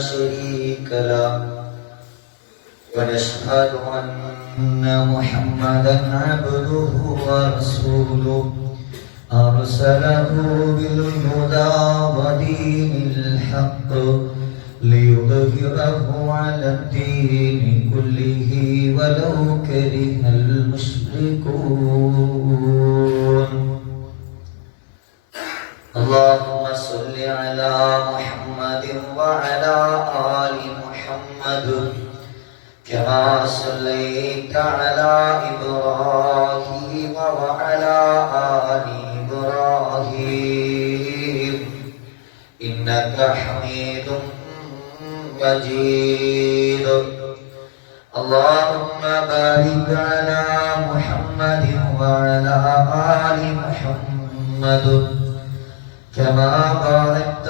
شريك له. ونشهد أن محمدا عبده ورسوله. أرسله بالهدى ودين الحق ليظهره على الدين كله ولو كره المشركون. وعلى آل محمد كما باركت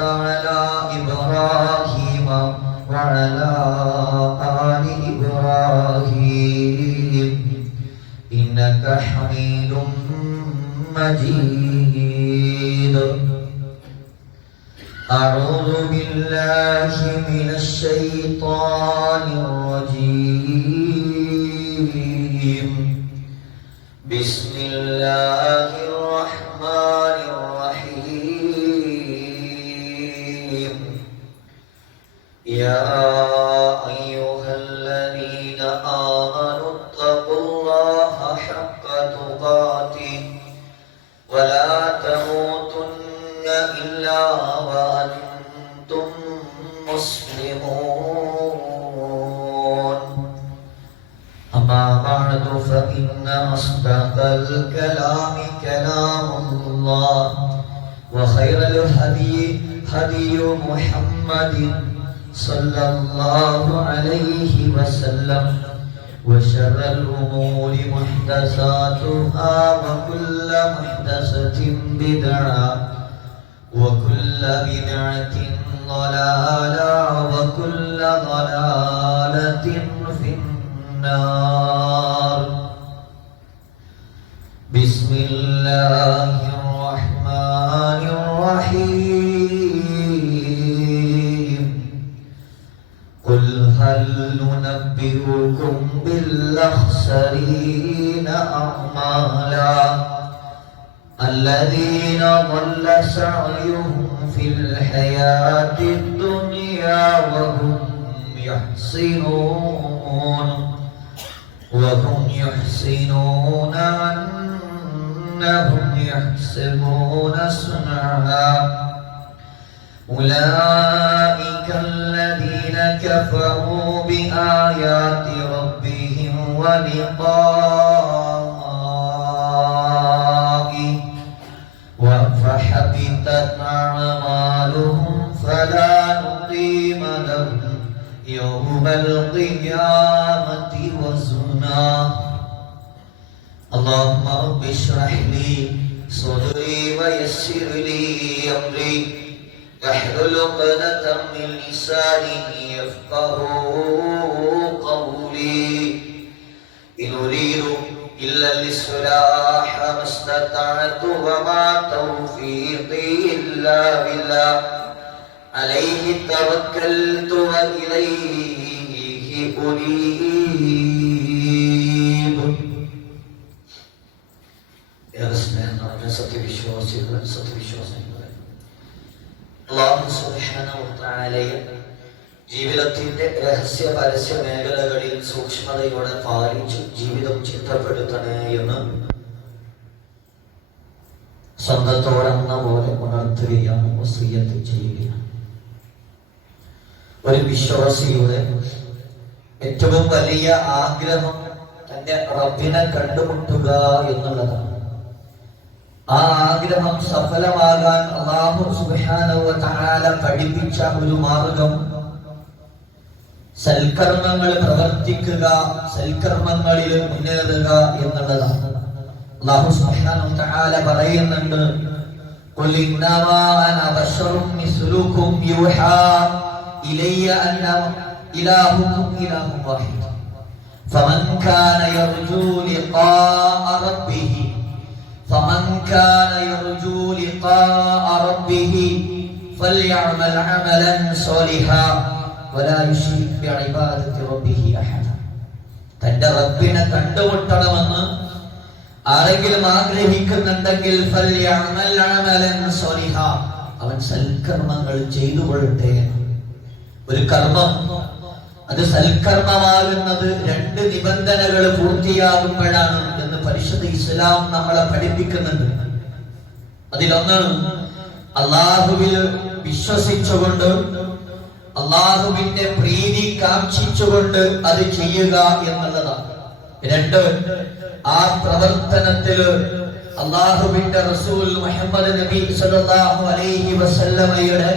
أصدق الكلام كلام الله. وخير الهدي هدي محمد صلى الله عليه وسلم. وشر الأمور محدثاتها وكل محدثة بدعة وكل بدعة ضلالة وكل ضلالة في النار. هل ننبئكم بالأخسرين أعمالا الذين ضل سعيهم في الحياة الدنيا وهم يحسنون وهم يحسنون أنهم يحسبون صنعا أولئك الذين كفروا بآيات ربهم ولقائه. فحبطت أعمالهم فلا نقيم لهم يوم القيامة وزنا. اللهم رب اشرح لي صدري ويسر لي أمري. واحلل عقدة من لساني يفقه قولي إن أريد إلا الإصلاح ما استطعت وما توفيقي إلا بالله عليه توكلت وإليه أنيب ഏറെ സ്നേഹം നിറഞ്ഞ സത്യവിശ്വാസികൾ സത്യവിശ്വാസികളെ അള്ളാഹു സുഹാനയെ ജീവിതത്തിന്റെ രഹസ്യ പരസ്യ മേഖലകളിൽ സൂക്ഷ്മതയോടെ പാലിച്ചു ജീവിതം ചിട്ടപ്പെടുത്തണേ എന്ന് സ്വന്തത്തോടെന്ന പോലെ ഉണർത്തുകയാണ് വസീയത്ത് ചെയ്യുക. ഒരു വിശ്വാസിയുടെ ഏറ്റവും വലിയ ആഗ്രഹം തന്റെ റബ്ബിനെ കണ്ടുമുട്ടുക എന്നുള്ളതാണ്. ആ ആഗ്രഹം സഫലമാകാൻ അള്ളാഹു സുബ്ഹാനഹു വ തആല പഠിപ്പിച്ച ഒരു മാർഗം സൽക്കർമ്മങ്ങൾ പ്രവർത്തിക്കുക സൽക്കർമ്മങ്ങളിൽ മുന്നേറുക എന്നുള്ളതാണ് അള്ളാഹു സുബ്ഹാനഹു വ തആല പറയുന്നുണ്ട് قل إنما أنا بشر مثلكم يوحى إلي أن إلهكم إله واحد فمن كان يرجو لقاء ربه فمن كان يرجو لقاء ربه فليعمل عملا صالحا ولا يشرك بعبادة ربه أحدا തന്റെ റബ്ബിനെ കണ്ടുമുട്ടണമെന്ന് ആരെങ്കിലും ആഗ്രഹിക്കുന്നുണ്ടെങ്കിൽ ഫല്യഅമൽ അമലൻ സ്വലിഹ. അവൻ സൽക്കർമ്മങ്ങൾ ചെയ്തു കൊള്ളട്ടെ ഒരു കർമ്മം അത് സൽക്കർമ്മമാകുന്നത് രണ്ട് നിബന്ധനകൾ പൂർത്തിയാകുമ്പോഴാണ് എന്ന് പരിശുദ്ധ ഇസ്ലാം നമ്മളെ പഠിപ്പിക്കുന്നുണ്ട്. അതിലൊന്ന് അള്ളാഹുവിൽ വിശ്വസിച്ചുകൊണ്ട് അള്ളാഹുവിന്റെ പ്രീതി കാക്ഷിച്ചുകൊണ്ട് അത് ചെയ്യുക എന്നുള്ളതാണ്. രണ്ട് ആ പ്രവർത്തനത്തിൽ അള്ളാഹുവിന്റെ റസൂൽ മുഹമ്മദ് നബി സല്ലല്ലാഹു അലൈഹി വസല്ലമയുടെ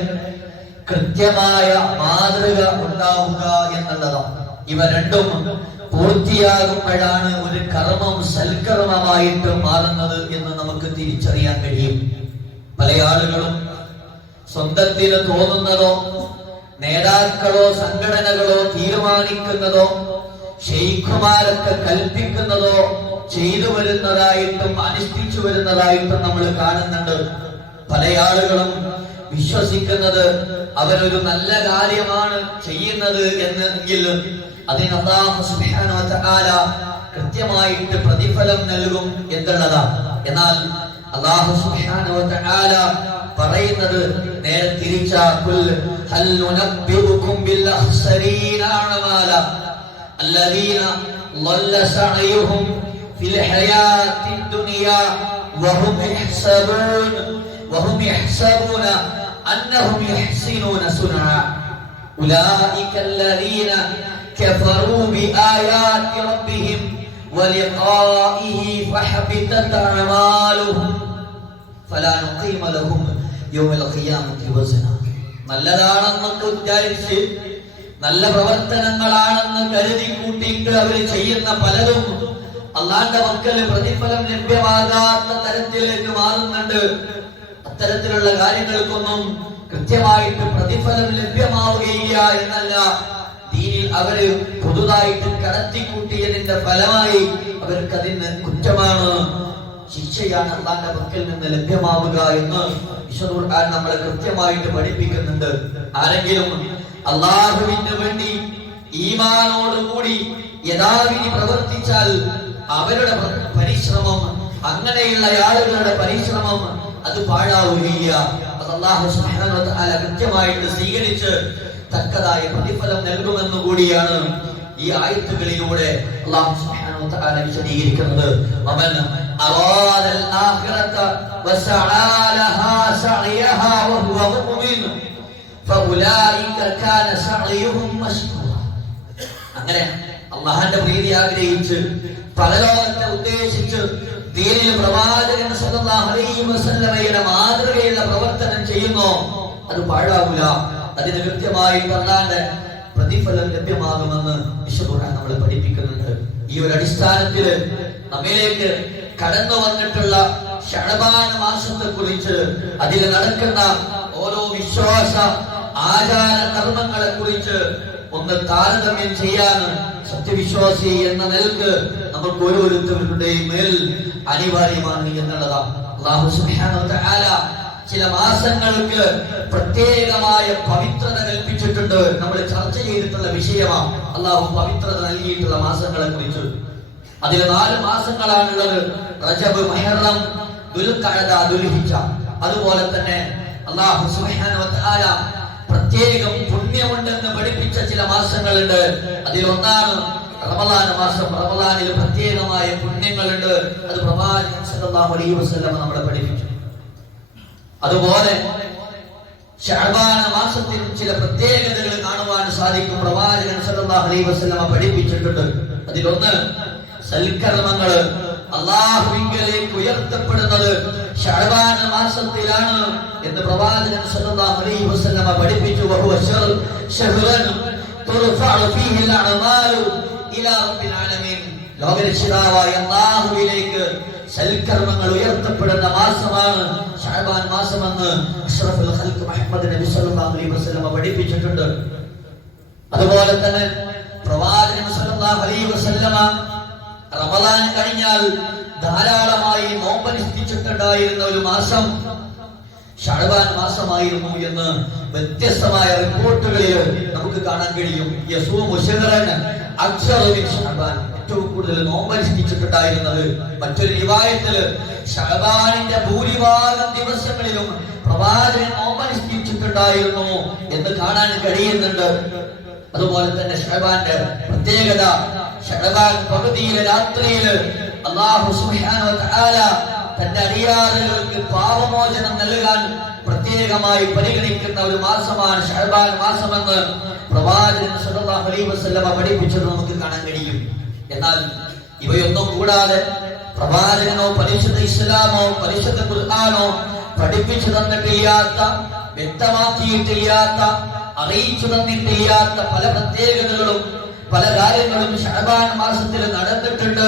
കൃത്യമായ മാതൃക ഉണ്ടാവുക എന്നുള്ളതാണ്. ഇവ രണ്ടും പൂർത്തിയാകുമ്പോഴാണ് ഒരു കർമ്മം സൽക്കർമ്മമായിട്ട് മാറുന്നത് എന്ന് നമുക്ക് തിരിച്ചറിയാൻ കഴിയും. പല ആളുകളും സ്വന്തത്തിന് തോന്നുന്നതോ നേതാക്കളോ സംഘടനകളോ തീരുമാനിക്കുന്നതോ ഷെയ്ഖുമാരൊക്കെ കൽപ്പിക്കുന്നതോ ചെയ്തു വരുന്നതായിട്ടും അനുഷ്ഠിച്ചു വരുന്നതായിട്ടും നമ്മൾ കാണുന്നുണ്ട്. പല ആളുകളും വിശ്വസിക്കുന്നത് അവരൊരു നല്ല കാര്യമാണ് ചെയ്യുന്നത് എന്നെങ്കിൽ അതിന് അള്ളാഹു സുബ്ഹാനഹു വതആല കൃത്യമായിട്ട് പ്രതിഫലം നൽകും എന്നുള്ളതാണ്. എന്നാൽ അള്ളാഹു സുബ്ഹാനഹു വതആല പറയുന്നത് നേരെ തിരിച്ചാ കുൽ ഹൽ നുനബ്ബിഉകും ബിൽ അഖ്സരീന അഅമാല അല്ലദീന ضل سعيهم في الحياة الدنيا وهم يحسبون وهم يحسبون أنهم يحسنون صنعا كفروا بآيات ربهم ولقائه فحبطت أعمالهم فلا نقيم لهم يوم القيامة وزنا നല്ലതാണെന്നൊക്കെ വിചാരിച്ച് നല്ല പ്രവർത്തനങ്ങളാണെന്ന് കരുതി കൂട്ടിയിട്ട് അവർ ചെയ്യുന്ന പലതും അള്ളാന്റെ മക്കള് പ്രതിഫലം ലഭ്യമാകാത്ത തരത്തിലേക്ക് മാറുന്നുണ്ട് അത്തരത്തിലുള്ള കാര്യങ്ങൾക്കൊന്നും കൃത്യമായിട്ട് പ്രതിഫലം ലഭ്യമാവുകയില്ല എന്നല്ല ദീനിൽ അവർ പുതുതായിട്ട് കടത്തിക്കൂട്ടിയതിന്റെ ഫലമായി അവർക്ക് അതിന് കുറ്റമാണ്. ശിക്ഷയാണ് അള്ളാന്റെ പക്കൽ നിന്ന് ലഭ്യമാവുക എന്ന് വിശദൂർ നമ്മളെ കൃത്യമായിട്ട് പഠിപ്പിക്കുന്നുണ്ട്. ആരെങ്കിലും അള്ളാഹുവിന് വേണ്ടി ഈമാനോടുകൂടി യഥാവിധി പ്രവർത്തിച്ചാൽ അവരുടെ പരിശ്രമം അങ്ങനെയുള്ള ആളുകളുടെ പരിശ്രമം അത് പാഴാവുകയില്ല. അത് അള്ളാഹു കൃത്യമായിട്ട് സ്വീകരിച്ച് തക്കതായ പ്രതിഫലം നൽകുമെന്ന് കൂടിയാണ് ഈ ആയത്തുകളിലൂടെ അള്ളാഹു സുബ്ഹാനഹു വ തആല വിശദീകരിക്കുന്നത് ഫഉലൈക കാന സഅയുഹും അങ്ങനെ അള്ളാഹന്റെ പ്രീതി ആഗ്രഹിച്ച് പരലോകത്തെ ഉദ്ദേശിച്ച് പ്രവാചകൻ സല്ലല്ലാഹു അലൈഹി മാതൃകയുള്ള പ്രവർത്തനം ചെയ്യുന്നു. അത് പാഴാവില്ല അതിന് കൃത്യമായി പറഞ്ഞാണ്ട് പ്രതിഫലം ലഭ്യമാകുമെന്ന് വിശുദ്ധ നമ്മളെ പഠിപ്പിക്കുന്നുണ്ട്. ഈ ഒരു അടിസ്ഥാനത്തിൽ നമ്മിലേക്ക് കടന്നു വന്നിട്ടുള്ള ഷഴബാന മാസത്തെ കുറിച്ച് അതിൽ നടക്കുന്ന ഓരോ വിശ്വാസ ആചാര കർമ്മങ്ങളെ കുറിച്ച് ഒന്ന് താരതമ്യം ചെയ്യാൻ സത്യവിശ്വാസി എന്ന നിലയ്ക്ക് നമുക്ക് ഓരോരുത്തരുടെയും മേൽ അനിവാര്യമാണ് എന്നുള്ളതാണ്. അള്ളാഹു സുബ്ഹാനഹു ചില മാസങ്ങൾക്ക് പ്രത്യേകമായ പവിത്രത കൽപ്പിച്ചിട്ടുണ്ട്. നമ്മൾ ചർച്ച ചെയ്തിട്ടുള്ള വിഷയമാണ് അള്ളാഹു പവിത്രത നൽകിയിട്ടുള്ള മാസങ്ങളെ കുറിച്ച്. അതിൽ നാല് മാസങ്ങളാണുള്ളത്. റജബ് മുഹറം ദുൽഖഅദ ദുൽഹിച്ച അതുപോലെ തന്നെ അള്ളാഹു സുബ്ഹാനഹു പ്രത്യേകം പുണ്യമുണ്ടെന്ന് പഠിപ്പിച്ച ചില മാസങ്ങളുണ്ട്. അതിൽ ഒന്നാണ് മാസം. റമദാനിൽ പ്രത്യേകമായ പുണ്യങ്ങളുണ്ട്. അത് പ്രവാചകൻ നമ്മളെ പഠിപ്പിച്ചു. അതുപോലെ മാസത്തിൽ ചില പ്രത്യേകതകൾ കാണുവാൻ സാധിക്കും. പ്രവാചകൻ സല്ലല്ലാഹു അലൈഹി വസല്ലം പഠിപ്പിച്ചിട്ടുണ്ട്. അതിലൊന്ന് സൽക്കർമ്മങ്ങൾ. അള്ളാഹുവിങ്കലേക്ക് ഉയർത്തപ്പെടുന്നത് ഷഅബാൻ മാസത്തിലാണ് എന്ന് പ്രവാചകൻ സല്ലല്ലാഹു അലൈഹി വസല്ലമ പഠിപ്പിച്ചു. വഹുവ ശഹ്റൻ തുർഫഉ ഫീഹി അഅമാലു ഇലാ റബ്ബിൽ ആലമീൻ. ലോകരക്ഷിതാവായ അള്ളാഹുവിലേക്ക് സൽക്കർമ്മങ്ങൾ ഉയർത്തപ്പെടുന്ന മാസമാണ്. ഷഅബാൻ മാസമെന്ന് അഷ്റഫുൽ ഖൽഖ് മുഹമ്മദ് നബി സല്ലല്ലാഹു അലൈഹി വസല്ലമ പഠിപ്പിച്ചിട്ടുണ്ട്. അതുപോലെ തന്നെ പ്രവാചകൻ സല്ലല്ലാഹു അലൈഹി വസല്ലമ റമദാൻ കഴിഞ്ഞാൽ ധാരാളമായി നോമ്പനുഷ്ഠിച്ചിട്ടുണ്ടായിരുന്ന ഒരു മാസം ഷഅബാൻ മാസമായിരുന്നു എന്ന് വ്യത്യസ്തമായ റിപ്പോർട്ടുകളിൽ നമുക്ക് കാണാൻ കഴിയും. യസൂ മുശഹറൻ അക്സറു ഷഹബാൻ ഏറ്റവും കൂടുതൽ നോമ്പനുഷ്ഠിച്ചിട്ടുണ്ടായിരുന്നത് മറ്റൊരു റിവായത്തിൽ ശകബാനിന്റെ ഭൂരിഭാഗം ദിവസങ്ങളിലും പ്രവാചകൻ നോമ്പനുഷ്ഠിച്ചിട്ടുണ്ടായിരുന്നു എന്ന് കാണാൻ കഴിയുന്നുണ്ട്. അതുപോലെ തന്നെ ഷഹബാന്റെ പ്രത്യേകത ഷഹബാൻ പകുതിയിലെ രാത്രിയിൽ അള്ളാഹു തന്റെ അടിയാറുകൾക്ക് പാപമോചനം നൽകാൻ പ്രത്യേകമായി പരിഗണിക്കുന്ന ഒരു മാസമാണ് ഷഹബാൻ മാസമെന്ന് പ്രവാചകൻ സല്ലല്ലാഹു അലൈഹി വസല്ലമ പഠിപ്പിച്ചത് നമുക്ക് കാണാൻ കഴിയും. എന്നാൽ ഇവയൊന്നും കൂടാതെ പ്രവാചകനോ പരിശുദ്ധ ഇസ്ലാമോ പരിശുദ്ധ ഖുർആാനോ പഠിപ്പിച്ചു തന്നിട്ടില്ലാത്ത വ്യക്തമാക്കിയിട്ടില്ലാത്ത അറിയിച്ചു തന്നിട്ടില്ലാത്ത പല പ്രത്യേകതകളും പല കാര്യങ്ങളും ഷഹബാൻ മാസത്തിൽ നടന്നിട്ടുണ്ട്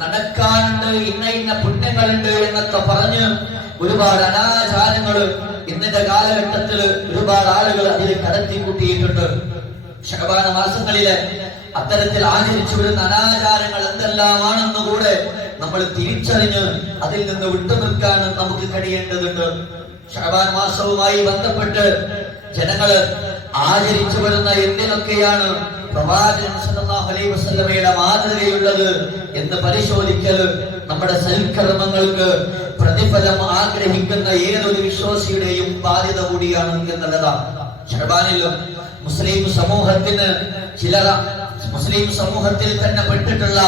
നടക്കാനുണ്ട് ഇന്ന ഇന്ന പുണ്യങ്ങളുണ്ട് എന്നൊക്കെ പറഞ്ഞ് ഒരുപാട് അനാചാരങ്ങൾ ഇന്നത്തെ കാലഘട്ടത്തിൽ ഒരുപാട് ആളുകൾ അതിൽ കടത്തി കൂട്ടിയിട്ടുണ്ട് ഷഹബാന മാസങ്ങളിലെ അത്തരത്തിൽ ആചരിച്ചു വരുന്ന അനാചാരങ്ങൾ എന്തെല്ലാമാണെന്ന് കൂടെ നമ്മൾ തിരിച്ചറിഞ്ഞ് അതിൽ നിന്ന് വിട്ടുനിൽക്കാൻ നമുക്ക് കഴിയേണ്ടതുണ്ട്. ഷഹബാൻ മാസവുമായി ബന്ധപ്പെട്ട് ജനങ്ങൾ ആചരിച്ചു വരുന്ന എന്തിനൊക്കെയാണ് പ്രവാചകൻ സല്ലല്ലാഹു അലൈഹി വസല്ലമയുടെ മാതൃകയുള്ളത് എന്ന് പരിശോധിക്കൽ നമ്മുടെ സൽക്കർമ്മങ്ങൾക്ക് പ്രതിഫലം ആഗ്രഹിക്കുന്ന ഏതൊരു വിശ്വാസിയുടെയും ബാധ്യത കൂടിയാണ് എന്നുള്ളതാണ്. ഷർബാനിലും മുസ്ലിം സമൂഹത്തിന് ചില മുസ്ലിം സമൂഹത്തിൽ തന്നെ പെട്ടിട്ടുള്ള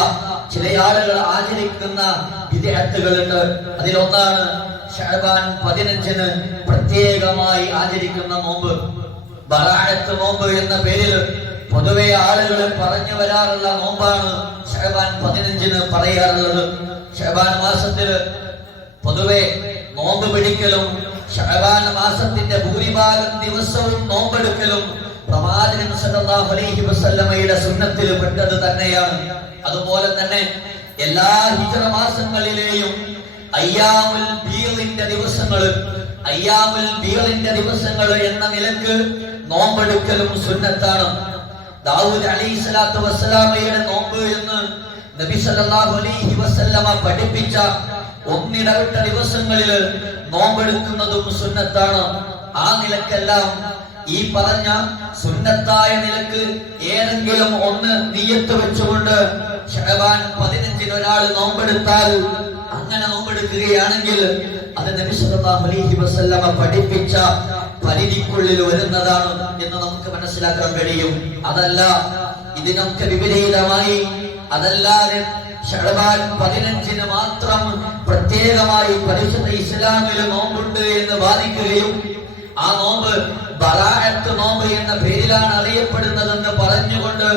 ചില ആളുകൾ ആചരിക്കുന്ന വിദേഹത്തുകളുണ്ട് അതിലൊന്നാണ് ഷഹബാൻ പതിനഞ്ചിന് പ്രത്യേകമായി ആചരിക്കുന്ന നോമ്പ്. ബറാഴത്ത് നോമ്പ് എന്ന പേരിൽ പൊതുവെ ആളുകൾ പറഞ്ഞു വരാറുള്ള നോമ്പാണ് ഷഹബാൻ പതിനഞ്ചിന് പറയാറുള്ളത്. ഷഹബാൻ മാസത്തിൽ പൊതുവെ നോമ്പ് പിടിക്കലും ഷഹബാൻ മാസത്തിന്റെ ഭൂരിഭാഗം ദിവസവും നോമ്പെടുക്കലും പ്രവാചകൻ സല്ലല്ലാഹു അലൈഹി വസല്ലമയുടെ സുന്നത്തിൽ പെട്ടത് തന്നെയാണ്. അതുപോലെ തന്നെ എല്ലാ ഹിജറ മാസങ്ങളിലെയും അയ്യാമുൽ ബീറിന്റെ ദിവസങ്ങൾ അയ്യാമുൽ ബീറിന്റെ ദിവസങ്ങൾ എന്ന നിലയ്ക്ക് നോമ്പെടുക്കലും സുന്നത്താണ്. ദാവൂദ് അലൈഹി സ്വലാത്തു വസ്സലാമയുടെ നോമ്പ് എന്ന് നബി സല്ലല്ലാഹു അലൈഹി വസല്ലമ പഠിപ്പിച്ച ഒന്നിടവിട്ട ദിവസങ്ങളിൽ നോമ്പെടുക്കുന്നതും സുന്നത്താണ്. ആ നിലക്കെല്ലാം ഈ പറഞ്ഞ സുന്നത്തായ നിലയ്ക്ക് ഏതെങ്കിലും ഒന്ന് നീയത്ത് വെച്ചുകൊണ്ട് ഷഹബാൻ പതിനഞ്ചിന് ഒരാൾ നോമ്പെടുത്താൽ അങ്ങനെ നോമ്പെടുക്കുകയാണെങ്കിൽ അത് നബി സല്ലല്ലാഹു അലൈഹി വസല്ലമ പഠിപ്പിച്ച പരിധിക്കുള്ളിൽ വരുന്നതാണ് എന്ന് നമുക്ക് മനസ്സിലാക്കാൻ കഴിയും. അതല്ല ഇതിനൊക്കെ വിപരീതമായി അതല്ലാതെ ഷഹബാൻ പതിനഞ്ചിന് മാത്രം പ്രത്യേകമായി പരിശുദ്ധ ഇസ്ലാമിൽ നോമ്പുണ്ട് എന്ന് വാദിക്കുകയും ആ നോമ്പ് ബറാഅത്ത് നോമ്പ് എന്ന പേരിലാണ് അറിയപ്പെടുന്നതെന്ന് പറഞ്ഞുകൊണ്ട്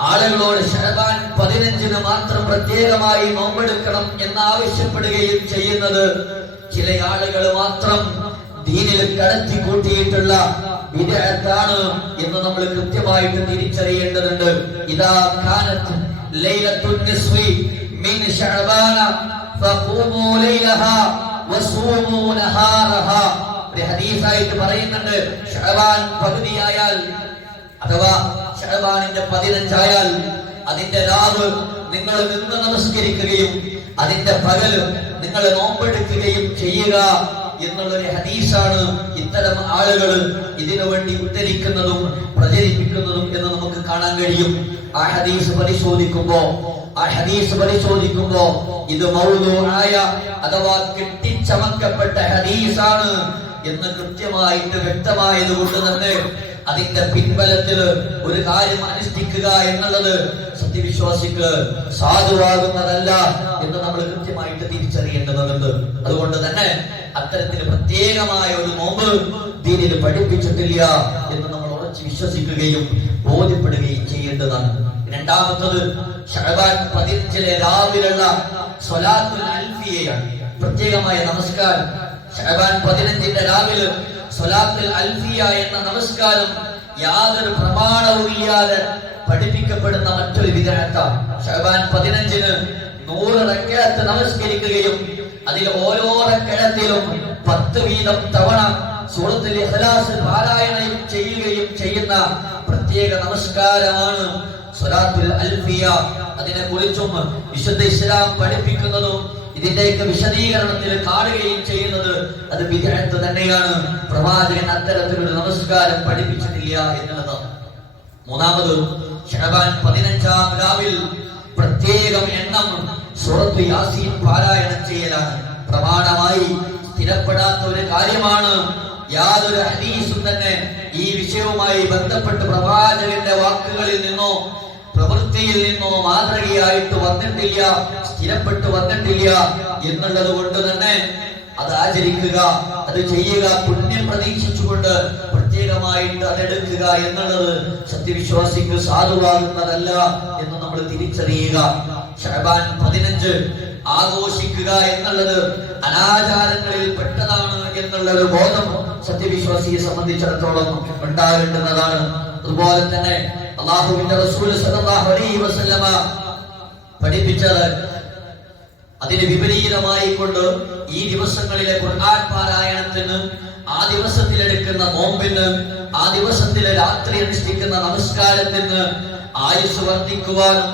ആളുകളോട് ഷഹബാൻ പതിനഞ്ചിന് മാത്രം പ്രത്യേകമായി നോമ്പെടുക്കണം എന്നാവശ്യപ്പെടുകയും ചെയ്യുന്നത് ചില ആളുകൾ മാത്രം ദീനിൽ കടത്തി കൂട്ടിയിട്ടുള്ള വിദഗ്ധാണ് എന്ന് നമ്മൾ കൃത്യമായിട്ട് തിരിച്ചറിയേണ്ടതുണ്ട്. ഇതാ കാലത്ത് ലൈലത്തുൻ നിസ്വി മിൻ ശഅബാന ഫഖൂമു ലൈലഹാ വസൂമു നഹാറഹാ. ഹദീസായിട്ട് പറയുന്നുണ്ട് ഷഅബാൻ പകുതിയായാൽ അഥവാ ഷഅബാനിന്റെ പതിനഞ്ചായാൽ അതിന്റെ രാവ് നിങ്ങൾ നിന്ന് നമസ്കരിക്കുകയും അതിന്റെ പകൽ നിങ്ങൾ നോമ്പെടുക്കുകയും ചെയ്യുക എന്നുള്ളൊരു ഹദീസാണ് ഇത്തരം ആളുകൾ ഇതിനു വേണ്ടി ഉദ്ധരിക്കുന്നതും പ്രചരിപ്പിക്കുന്നതും എന്ന് നമുക്ക് കാണാൻ കഴിയും. ആ ഹദീസ് പരിശോധിക്കുമ്പോ ആ ഹദീസ് പരിശോധിക്കുമ്പോ ഇത് മൗലൂആയ അഥവാ കെട്ടിച്ചമക്കപ്പെട്ട ഹദീസാണ് എന്ന് കൃത്യമായിട്ട് വ്യക്തമായത് കൊണ്ട് തന്നെ അതിന്റെ പിൻബലത്തിൽ ഒരു കാര്യം അനുഷ്ഠിക്കുക എന്നുള്ളത് സത്യവിശ്വാസിക്ക് സാധുവാകുന്നതല്ല എന്ന് നമ്മൾ കൃത്യമായിട്ട് തിരിച്ചറിയേണ്ടതുണ്ട്. അതുകൊണ്ട് തന്നെ അത്തരത്തിൽ പ്രത്യേകമായ ഒരു നോമ്പ് ദീനിൽ പഠിപ്പിച്ചിട്ടില്ല എന്ന് നമ്മൾ ഉറച്ചു വിശ്വസിക്കുകയും ബോധ്യപ്പെടുകയും ചെയ്യേണ്ടതാണ്. രണ്ടാമത്തത് ഷഹബാൻ പതിനഞ്ചിലെ രാവിലുള്ള സ്വലാത്തുൽ അൽഫിയയാണ്. പ്രത്യേകമായ നമസ്കാരം. ഷഹബാൻ പതിനഞ്ചിന്റെ രാവിലെ സ്വലാത്തുൽ അൽഫിയ എന്ന നമസ്കാരം യാതൊരു പ്രമാണവും ഇല്ലാതെ പഠിപ്പിക്കപ്പെടുന്ന മറ്റൊരു വിതരണത്താണ് ഷഹബാൻ പതിനഞ്ചിന് നൂറ് റക്കഴത്ത് നമസ്കരിക്കുകയും അതിൽ ഓരോ റക്കഴത്തിലും പത്ത് വീതം തവണ സുഹൃത്തിൽ ഇഖ്ലാസ് പാരായണം ചെയ്യുകയും ചെയ്യുന്ന പ്രത്യേക നമസ്കാരമാണ് സ്വലാത്തുൽ അൽഫിയ. അതിനെ കുറിച്ചും വിശുദ്ധ ഇസ്ലാം പഠിപ്പിക്കുന്നതും ഇതിന്റെയൊക്കെ വിശദീകരണത്തിൽ കാണുകയും ചെയ്യുന്നത് അത് വിദഗ്ധ തന്നെയാണ്. പ്രവാചകൻ അത്തരത്തിലൊരു നമസ്കാരം പഠിപ്പിച്ചിട്ടില്ല എന്നുള്ളത്. മൂന്നാമത് ഷഹബാൻ പതിനഞ്ചാം രാവിൽ പ്രത്യേകം എണ്ണം സൂറത്ത് യാസീൻ പാരായണം ചെയ്യലാണ്. പ്രമാണമായി സ്ഥിരപ്പെടാത്ത ഒരു കാര്യമാണ് യാതൊരു ഹദീസും തന്നെ ഈ വിഷയവുമായി ബന്ധപ്പെട്ട് പ്രവാചകന്റെ വാക്കുകളിൽ നിന്നോ പ്രവൃത്തിയിൽ നിന്നോ മാതൃകയായിട്ട് വന്നിട്ടില്ല സ്ഥിരപ്പെട്ട് വന്നിട്ടില്ല എന്നുള്ളത് കൊണ്ട് തന്നെ അത് ആചരിക്കുക അത് ചെയ്യുക പുണ്യം പ്രതീക്ഷിച്ചുകൊണ്ട് പ്രത്യേകമായിട്ട് അതെടുക്കുക എന്നുള്ളത് സത്യവിശ്വാസിക്ക് സാധുവാകുന്നതല്ല എന്ന് നമ്മൾ തിരിച്ചറിയുക. ഷഹബാൻ പതിനഞ്ച് ആഘോഷിക്കുക എന്നുള്ളത് അനാചാരങ്ങളിൽ പെട്ടതാണ് എന്നുള്ള ഒരു ബോധം സത്യവിശ്വാസിയെ സംബന്ധിച്ചിടത്തോളം ഉണ്ടാകേണ്ടുന്നതാണ്. അതുപോലെ തന്നെ അള്ളാഹുവിന്റെ റസൂൽ സല്ലല്ലാഹു അലൈഹി വസല്ലമ പഠിപ്പിച്ചത് അതിന് വിപരീതമായി കൊണ്ട് ഈ ദിവസങ്ങളിലെ ഖുർആൻ പാരായണത്തിന് ആ ദിവസത്തിലെടുക്കുന്ന നോമ്പിന് ആ ദിവസത്തിലെ രാത്രി അനുഷ്ഠിക്കുന്ന നമസ്കാരത്തിന് ആയുസ് വർദ്ധിക്കുവാനും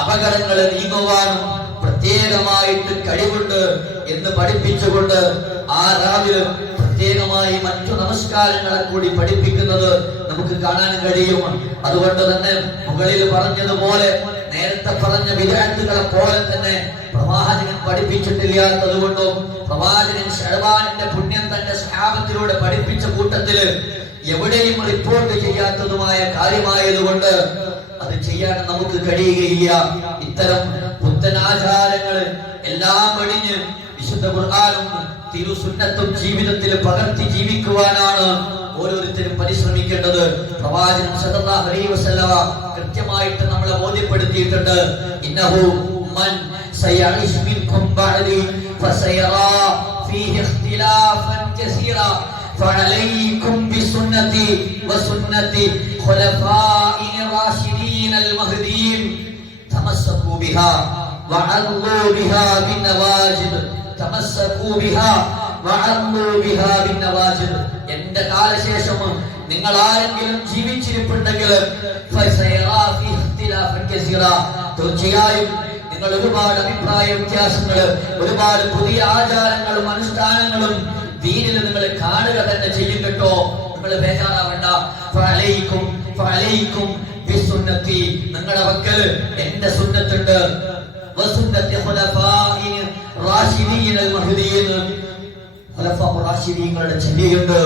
അപകടങ്ങൾ നീങ്ങുവാനും പ്രത്യേകമായിട്ട് കഴിവുണ്ട് എന്ന് പഠിപ്പിച്ചുകൊണ്ട് ആ രാവിലെ മറ്റു നമസ്കാരങ്ങളെ കൂടി പഠിപ്പിക്കുന്നത് നമുക്ക് കാണാൻ കഴിയും. അതുകൊണ്ട് തന്നെ മുകളിൽ പറഞ്ഞതുപോലെ നേരത്തെ പറഞ്ഞ വിദ്യാർത്ഥികളെ പോലെ തന്നെ പ്രവാചകൻ പഠിപ്പിച്ചിട്ടില്ലാത്തത് കൊണ്ടും പ്രവാചകൻ ഷഹബാനിന്റെ പുണ്യം തന്റെ സ്നാപത്തിലൂടെ പഠിപ്പിച്ച കൂട്ടത്തിൽ എവിടെയും റിപ്പോർട്ട് ചെയ്യാത്തതുമായ കാര്യമായതുകൊണ്ട് അത് ചെയ്യാൻ നമുക്ക് കഴിയുകയില്ല. ഇത്തരം പുത്തനാചാരങ്ങൾ എല്ലാം അടിഞ്ഞ് വിശുദ്ധ ഖുർആാനും തിരുസുന്നത്തും ജീവിതത്തിൽ പകർത്തി ജീവിക്കുവാനാണ് ഓരോരുത്തരും പരിശ്രമിക്കേണ്ടത്. പ്രവാചകൻ സല്ലല്ലാഹു അലൈഹി വസല്ലമ കൃത്യമായിട്ട് നമ്മളെ ബോധ്യപ്പെടുത്തിയിട്ടുണ്ട്. ഇന്നഹു മൻ സയഇഷ് മിൻകും ബഅദി ഫസയറാ ഫീഹി ഇഖ്തിലാഫൻ കസീറ ഫഅലൈക്കും ബിസുന്നതി വസുന്നതി ഖുലഫാഇ റാഷിദീൻ അൽ മഹ്ദീൻ തമസ്സകൂ ബിഹാ വഅൽദൂ ബിഹാ ബിൻ നവാജിദ്. എന്റെ കാലശേഷം നിങ്ങൾ ആരെങ്കിലും ജീവിച്ചിരിപ്പുണ്ടെങ്കിൽ. തീർച്ചയായും നിങ്ങൾ ഒരുപാട് അഭിപ്രായ വ്യത്യാസങ്ങൾ ഒരുപാട് പുതിയ ആചാരങ്ങളും അനുഷ്ഠാനങ്ങളും ദീനിൽ നിങ്ങൾ കാണുക തന്നെ ചെയ്യും കേട്ടോ. നിങ്ങൾ ബേജാറാവണ്ട. ഫഅലൈക്കും ബിസുന്നത്തി. നിങ്ങളുടെ വക്കൽ എന്റെ സുന്നത്തുണ്ട്. വസുന്നത്തി ഖുലഫാഇ റാഷിദീൻ അൽ മഹ്ദിയീൻ ഖുലഫാ റാഷിദീങ്ങളുടെ ചര്യയുണ്ട്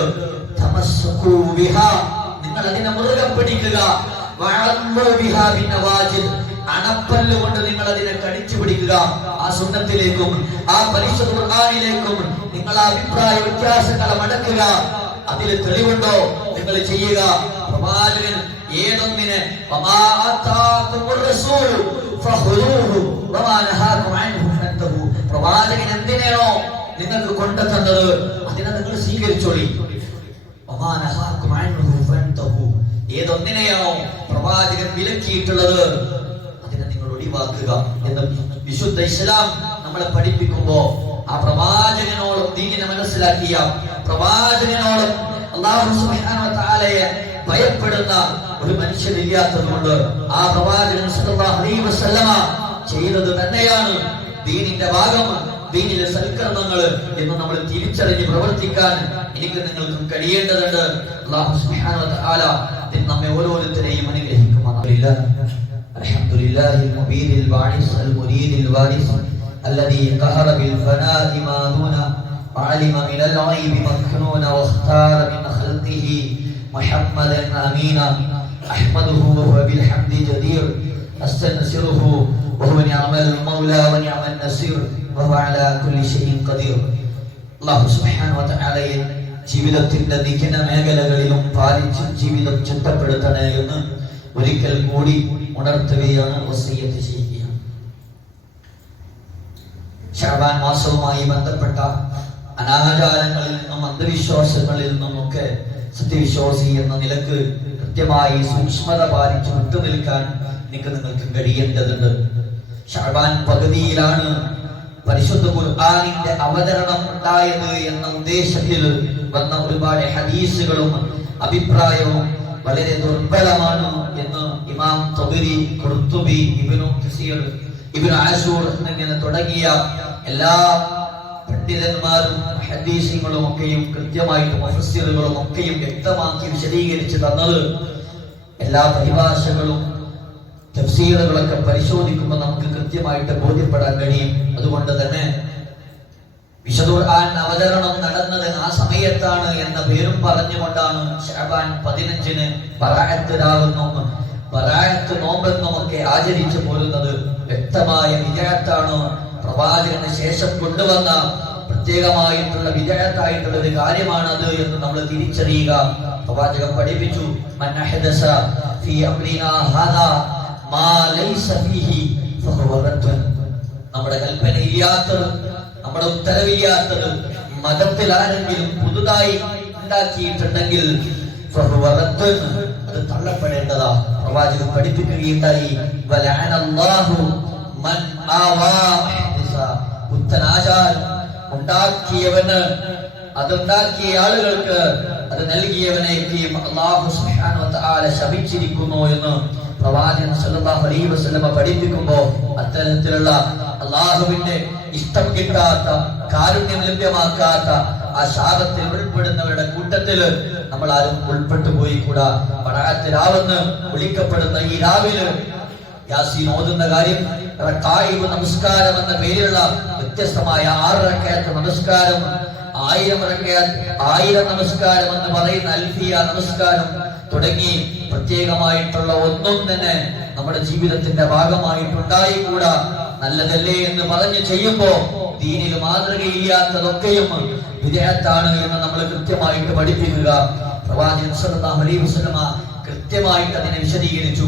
തമസ്സകൂ ബിഹാ. നിങ്ങൾ അതിനെ മുറുകെ പിടിക്കുക. വഅമ്മു ബിഹാ ബിന്നവാജിദ്. അണപ്പല്ല് കൊണ്ട് നിങ്ങൾ അതിനെ കടിച്ചു പിടിക്കുക. ആ സുന്നത്തിലേക്കും ആ പരിശുദ്ധ ഖുർആനിലേക്കും നിങ്ങൾ അഭിപ്രായ വ്യത്യാസങ്ങളെ മടക്കുക. അതിൽ തെളിവുണ്ടോ? നിങ്ങൾ ചെയ്യുക. പ്രവാചകൻ ഏതൊന്നിനെ? പ്രവാചകൻ എന്തിനാണോ നിങ്ങൾക്ക് കൊണ്ടുതന്നത് അതിനെ നിങ്ങൾ സ്വീകരിച്ചോളി. ഏതൊന്നിനെയാണോ പ്രവാചകൻ വിലക്കിയിട്ടുള്ളത്. അതിനെ നിങ്ങൾ ഒഴിവാക്കുക എന്ന് വിശുദ്ധ ഇസ്ലാം നമ്മളെ പഠിപ്പിക്കുമ്പോ ആ പ്രവാചകനോളം ദീനിനെ മനസ്സിലാക്കിയ പ്രവാചകനോളം അള്ളാഹു തആലയെ ഭയപ്പെടുന്ന ഒരു മനുഷ്യനില്ലാത്തത് കൊണ്ട് ആ പ്രവാചകൻ സല്ലല്ലാഹു അലൈഹി വസല്ലമ ചെയ്തത് തന്നെയാണ് ദീനിന്റെ ഭാഗം ദീനിലെ സൽക്കർമ്മങ്ങൾ എന്ന് നമ്മൾ തിരിച്ചറിഞ്ഞ് പ്രവർത്തിക്കാൻ എനിക്ക് നിങ്ങൾക്കും കഴിയേണ്ടതുണ്ട് അള്ളാഹു സുബ്ഹാനഹു വ തആല ഇതിൽ നമ്മെ ഓരോരുത്തരെയും അനുഗ്രഹിക്കുമാറാകട്ടെ الحمد لله المبين الباعث المريد الوارث الذي قهر بالفناء ما دون وعلم من العيب مكنون واختار من خلقه محمدا امينا احمده وهو بالحمد جدير استنصره وهو نعم المولى ونعم النصير وهو على كل شيء قدير അള്ളാഹു സുബ്ഹാനഹു വ തആലയെ ജീവിതത്തിന്റെ നിഖിന മേഖലകളിലും പാലിച്ച് ജീവിതം ചിട്ടപ്പെടുത്തണേ എന്ന് ഒരിക്കൽ കൂടി ഉണർത്തുകയാണ് വസീയത്ത് ചെയ്യുകയാണ് ഷാബാൻ മാസവുമായി ബന്ധപ്പെട്ട അനാചാരങ്ങളിൽ നിന്നും അന്ധവിശ്വാസങ്ങളിൽ നിന്നുമൊക്കെ സത്യവിശ്വാസി എന്ന നിലയ്ക്ക് കൃത്യമായി സൂക്ഷ്മത പാലിച്ച് വിട്ടുനിൽക്കാൻ എനിക്ക് നിങ്ങൾക്ക് കഴിയേണ്ടതുണ്ട്. ഷാബാൻ പകുതിയിലാണ് പരിശുദ്ധ ഖുർആാനിന്റെ അവതരണം ഉണ്ടായത് എന്ന ഉദ്ദേശത്തിൽ വന്ന ഒരുപാട് ഹദീസുകളും അഭിപ്രായവും വളരെ ദുർബലമാണ് എന്ന് ഇമാം തൊബരി ഖുർത്തുബി ഇബ്നു ഇബിനു ഇബ്നു ആശൂർ എന്നിങ്ങനെ തുടങ്ങിയ എല്ലാ പണ്ഡിതന്മാരും ഹദീസുകളും ഒക്കെയും കൃത്യമായിട്ട് മുഫസ്സിറുകളും ഒക്കെയും വ്യക്തമാക്കി വിശദീകരിച്ച് തന്നത് എല്ലാ പരിഭാഷകളും തഫ്സീറുകളൊക്കെ പരിശോധിക്കുമ്പോൾ നമുക്ക് കൃത്യമായിട്ട് ബോധ്യപ്പെടാൻ കഴിയും. അതുകൊണ്ട് തന്നെ വിശുദ്ധ ഖുർആൻ അവതരണം നടന്നത് ആ സമയത്താണ് എന്ന പേരും പറഞ്ഞുകൊണ്ടാണ് ഷാബാൻ പതിനഞ്ചിന് ബറാഅത്ത് പറായത്ത് ബറാഅത്ത് നോമ്പെന്നും ഒക്കെ ആചരിച്ചു പോരുന്നത് വ്യക്തമായ വിജയത്താണ് പ്രവാചകന് ശേഷം കൊണ്ടുവന്ന പ്രത്യേകമായിട്ടുള്ള വിജയത്തായിട്ടുള്ള ഒരു കാര്യമാണത് എന്ന് നമ്മൾ തിരിച്ചറിയുക പ്രവാചകൻ പഠിപ്പിച്ചു നമ്മുടെ കൽപ്പനയില്ലാത്തത് നമ്മുടെ ഉത്തരവില്ലാത്തത് മതത്തിൽ ആരെങ്കിലും പുതുതായി ഉണ്ടാക്കിയിട്ടുണ്ടെങ്കിൽ. അത് തള്ളപ്പെടേണ്ടതാ പ്രവാചകൻ പഠിപ്പിക്കുകയുണ്ടായി ആചാരം ഉണ്ടാക്കിയവന് അതുണ്ടാക്കിയ ആളുകൾക്ക് അത് നൽകിയവനെയൊക്കെയും അള്ളാഹു തആല ശപിച്ചിരിക്കുന്നു എന്ന് പ്രവാചകൻ സല്ലല്ലാഹു അലൈഹി വസല്ലമ പഠിപ്പിക്കുമ്പോൾ അത്തരത്തിലുള്ള അള്ളാഹുവിന്റെ ഇഷ്ടം കിട്ടാത്ത കാരുണ്യം ലഭ്യമാക്കാത്ത ആ ശാപത്തിൽ ഉൾപ്പെടുന്നവരുടെ കൂട്ടത്തിൽ നമ്മൾ ആരും ഉൾപ്പെട്ടു പോയി കൂടാ പടകത്തിലാവെന്ന് വിളിക്കപ്പെടുന്ന ഈ രാവിലെ യാസീൻ ഓതുന്ന കാര്യം റക്കായിബ് നമസ്കാരം എന്ന പേരിലുള്ള വ്യത്യസ്തമായ ആറ് റക്കയത്ത് നമസ്കാരം ആയിരം റക്കയത്ത് ആയിരം നമസ്കാരം എന്ന് പറയുന്ന അൽഫിയ നമസ്കാരം തുടങ്ങി പ്രത്യേകമായിട്ടുള്ള ഒന്നും തന്നെ നമ്മുടെ ജീവിതത്തിന്റെ ഭാഗമായിട്ടുണ്ടായിക്കൂടാ. നല്ലതല്ലേ എന്ന് പറഞ്ഞു ചെയ്യുമ്പോ ദീനിൽ മാതൃകയില്ലാത്തതൊക്കെയും വിദേഹത്താണ് എന്ന് നമ്മൾ കൃത്യമായിട്ട് പഠിപ്പിക്കുക. പ്രവാചകൻ അലൈഹി വസല്ലമ കൃത്യമായിട്ട് അതിനെ വിശദീകരിച്ചു.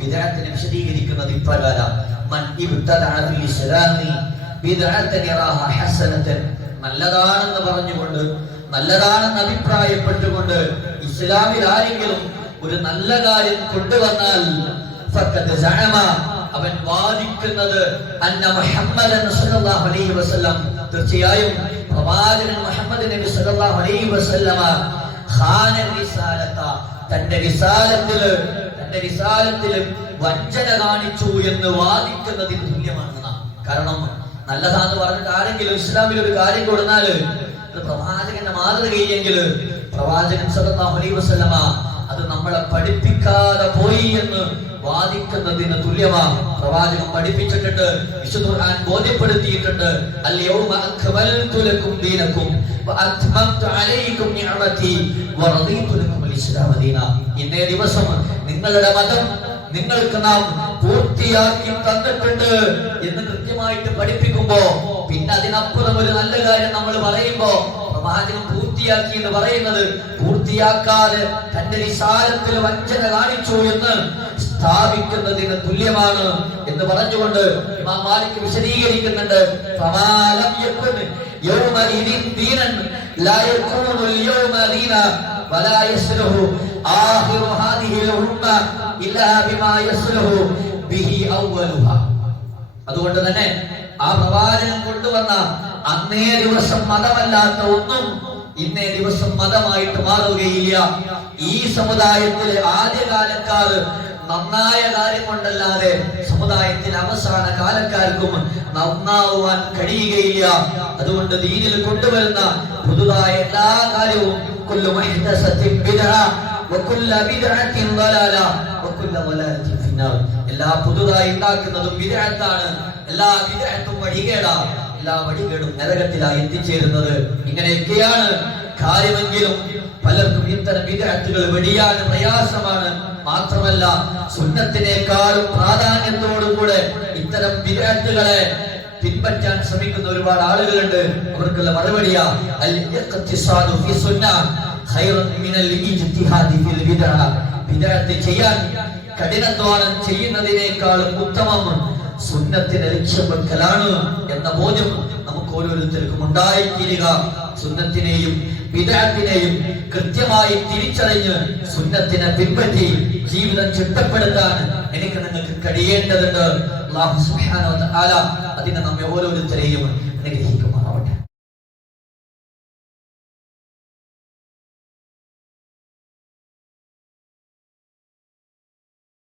വിദ്യാർത്ഥിന് വിശദീകരിക്കുന്നത് ഇപ്രകാരം. നല്ലതാണെന്ന് പറഞ്ഞുകൊണ്ട് നല്ലതാണെന്ന് അഭിപ്രായപ്പെട്ടുകൊണ്ട് ഇസ്ലാമിൽ ആരെങ്കിലും ഒരു നല്ല കാര്യം കൊണ്ടുവന്നാൽ അവൻ വാദിക്കുന്നത് സല്ലല്ലാഹു അലൈഹി വസല്ലം തീർച്ചയായും പ്രവാചകൻ മുഹമ്മദ് നബി സല്ലല്ലാഹു അലൈഹി വസല്ലമ ഖാന റിസാലത തന്റെ തന്റെ വഞ്ചന കാണിച്ചു എന്ന് വാദിക്കുന്നതിന് തുല്യമാണ്. കാരണം നല്ലതാന്ന് പറഞ്ഞിട്ട് ആരെങ്കിലും ഇസ്ലാമിൽ ഒരു കാര്യം കൊടുത്താൽ പ്രവാചകന്റെ മാതൃകയില്ലെങ്കിൽ പ്രവാചകൻ സല്ലല്ലാഹു അലൈഹി വസല്ലമ അത് നമ്മളെ പഠിപ്പിക്കാതെ പോയി എന്ന് വാദിക്കുന്നതിന് തുല്യമാണ്. പ്രവാചകൻ പഠിപ്പിച്ചിട്ടുണ്ട് വിശുദ്ധ ഖുർആൻ ബോധ്യപ്പെടുത്തിയിട്ടുണ്ട്. അൽ യൗമ ദീനക്കും അലൈക്കും നിഅമതി ലക്കും അൽ ഇന്നേ ദിവസം നിങ്ങളുടെ മതം നിങ്ങൾക്ക് നാം പൂർത്തിയാക്കി തന്നിട്ടുണ്ട് എന്ന് കൃത്യമായിട്ട് പഠിപ്പിക്കുമ്പോ പിന്നെ അതിനപ്പുറം ഒരു നല്ല കാര്യം നമ്മൾ പറയുമ്പോ പ്രവാചകൻ പൂർത്തിയാക്കി എന്ന് പറയുന്നത് പൂർത്തിയാക്കാതെ തന്റെ വിശാലത്തിൽ വഞ്ചന കാണിച്ചു എന്ന് സ്ഥാപിക്കുന്നതിന് തുല്യമാണ് എന്ന് പറഞ്ഞുകൊണ്ട് ഇമാം മാലിക് വിശദീകരിക്കുന്നുണ്ട് ഫമാലം യകുൻ യൗമഇദിൻ ദീനൻ ലാ യകൂനു اليوم ദീന ولا يسله آخر هذه الأمة إلا بما يسله به أولها അതുകൊണ്ട് തന്നെ ആ പ്രവാചകൻ കൊണ്ടുവന്ന അന്നേ ദിവസം മതമല്ലാത്ത ഒന്നും ഇന്നേ ദിവസം മതമായിട്ട് മാറുകയില്ല. ഈ സമുദായത്തിലെ ആദ്യകാലക്കാർ നന്നായ കാര്യം കൊണ്ടല്ലാതെ സമുദായത്തിലെ അവസാന കാലക്കാർക്കും നന്നാവാൻ കഴിയുകയില്ല. അതുകൊണ്ട് ദീനിൽ കൊണ്ടുവരുന്ന പുതുതായ എല്ലാ കാര്യവും എല്ലാ പുതുതായി ഉണ്ടാക്കുന്നതും വിരഹത്താണ് എല്ലാ വിരഹത്തും വഴികേടാ എല്ലാ വഴികളും നരകത്തിലായി എത്തിച്ചേരുന്നത് ഇങ്ങനെയൊക്കെയാണ്. കാര്യമെങ്കിലും പലർക്കും ഇത്തരം വിഗ്രഹത്തുകൾ വെടിയാൻ പ്രയാസമാണ്. മാത്രമല്ല സുന്നത്തിനേക്കാളും പ്രാധാന്യത്തോടുകൂടെ ഇത്തരം വിഗ്രഹത്തുകളെ പിൻപറ്റാൻ ശ്രമിക്കുന്ന ഒരുപാട് ആളുകളുണ്ട്. അവർക്കുള്ള മറുപടിയാ ചെയ്യാൻ കഠിനാധ്വാനം ചെയ്യുന്നതിനേക്കാളും ഉത്തമം സുന്നത്തിനെ ലക്ഷ്യം എന്ന ബോധ്യം നമുക്ക് ഓരോരുത്തർക്കും ഉണ്ടായിത്തീരുക സുന്നത്തിനെയും വിദാത്തിനെയും കൃത്യമായി തിരിച്ചറിഞ്ഞ് സുന്നത്തിനെ പിൻപറ്റി ജീവിതം ചിട്ടപ്പെടുത്താൻ എനിക്ക് നിങ്ങൾക്ക് കഴിയേണ്ടതുണ്ട്. അതിനെ നമ്മെ ഓരോരുത്തരെയും അനുഗ്രഹിക്കുമാറാവട്ടെ